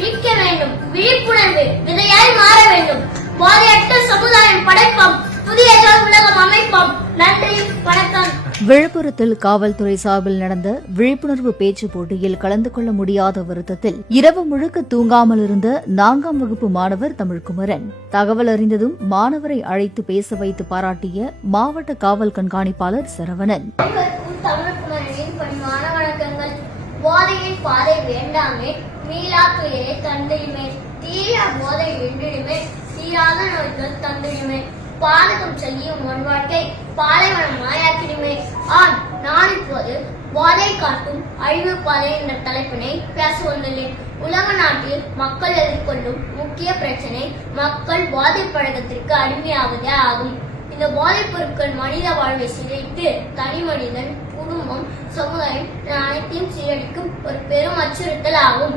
விழிக்க வேண்டும், விழிப்புணர்வு விதையாய் மாற வேண்டும். போதையற்ற சமுதாயம் படைப்போம், புதிய உலகம் அமைப்போம். நன்றி, வணக்கம். விழுப்புரத்தில் காவல்துறை சார்பில் நடந்த விழிப்புணர்வு பேச்சு போட்டியில் கலந்து கொள்ள முடியாத வருத்தத்தில் இரவு முழுக்க தூங்காமல் இருந்த 4ஆம் வகுப்பு மாணவர் தமிழ்குமரன். தகவல் அறிந்ததும் மாணவரை அழைத்து பேச வைத்து பாராட்டிய மாவட்ட காவல் கண்காணிப்பாளர் சரவணன். தமிழ்குமரனின் பணிவான வணக்கங்கள். போதையின் பாதை வேண்டாமே, மீளா துயரை தந்திடுமே, தீரா போதை வென்றிடுமே, தீராத நோய்கள் தந்திடுமே, பாதகம் செய்யும் ஒன் வாழ்க்கை பாலைவனம் மாயாக்கிடுமே. ஆம், நான் இப்போது போதை காட்டும் அழிவு பாதை என்ற தலைப்பினை பேச வந்துள்ளேன். உலக நாட்டில் மக்கள் எதிர்கொள்ளும் முக்கிய பிரச்சனை மக்கள் போதை பழக்கத்திற்கு அடிமையாவதே ஆகும். இந்த போதைப் பொருட்கள் மனித வாழ்வை சிதைத்து தனி மனிதன், குடும்பம், சமுதாயம் அனைத்தையும் சீரழிக்கும் ஒரு பெரும் அச்சுறுத்தல் ஆகும்.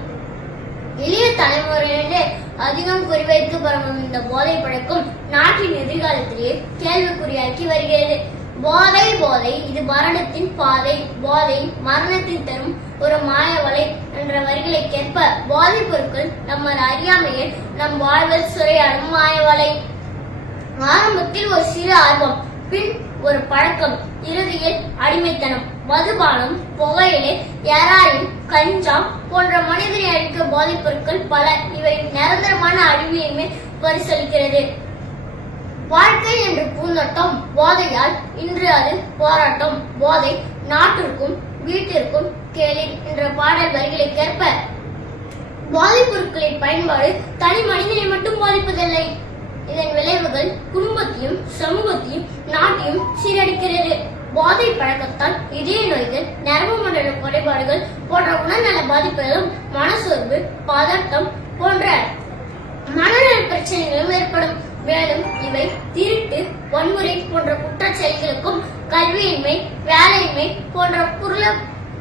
இளைய தலைமுறையிலே அதிகம் குறிவைத்து பரவும் இந்த போதை பழக்கம் நாட்டின் எதிர்காலத்திலேயே கேள்விக்குறியாக்கி வருகிறது. போதை போதை இது மரணத்தின் பாதை, போதை மரணத்தின் தரும் ஒரு மாயவலை என்ற வரிகளுக்கேற்ப போதைப் பொருட்கள் நம்ம அறியாமையில் நம் வாழ்வில் சுரையாடும் மாயவலை. ஆரம்பத்தில் ஒரு சிறு ஆர்வம், பின் ஒரு பழக்கம், இறுதியில் அடிமைத்தனம். மதுபானம், புகையிலை, எராயின், கஞ்சா போன்ற மனிதரை அழிக்க போதைப் பொருட்கள் பல. இவை நிரந்தரமான அழிவையுமே பரிசளிக்கிறது. வாழ்க்கை என்ற பூந்தோட்டம் போதையால் இன்று அது போராட்டம். போதை நாட்டிற்கும் வீட்டிற்கும் கேளிர் என்ற பாடல் வரிகளுக்கேற்ப போதைப் பொருட்களின் பயன்பாடு தனி மனிதனை மட்டும் பாதிப்பதில்லை. இதன் விளைவுகள் குடும்பத்தையும் சமூகத்தையும் நாட்டையும் சீரழிக்கிறது. போதை பழக்கத்தால் இதய நோய்கள், நரம்பு மண்டல குறைபாடுகள் போன்ற உடல்நல பாதிப்புகளும், மனசோர்வு, பதட்டம் போன்ற மனநல பிரச்சனைகளும் ஏற்படும். மேலும் இவை திருட்டு, வன்முறை போன்ற குற்றச் செயல்களுக்கும், கல்வியின்மை, வேலையின்மை போன்ற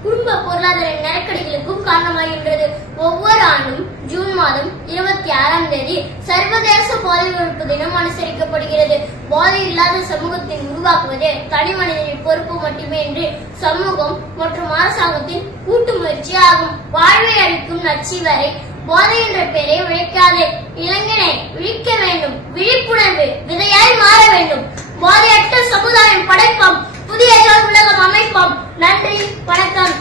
குடும்ப பொருளாதார நெருக்கடிகளுக்கும் காரணமாகின்றது. ஒவ்வொரு ஆண்டும் ஜூன் மாதம் 26ஆம் தேதி சர்வதேச போதை ஒழிப்பு தினம் அனுசரிக்கப்படுகிறது. போதை இல்லாத சமூகத்தை உருவாக்குவதே தனி மனிதனின் பொறுப்பு மட்டுமே என்று சமூகம் மற்றும் அரசாங்கத்தின் கூட்டு முயற்சி ஆகும். வாழ்வை அளிக்கும் நச்சு வரை போதை என்ற பெயரை உழைக்காதே. இளைஞனை விழிக்க வேண்டும், விழிப்புணர்வு விதையாய் மாற வேண்டும். போதையற்ற சமுதாயம் படைப்போம், புதிய உலகம் அமைப்போம். நன்றி, வணக்கம்.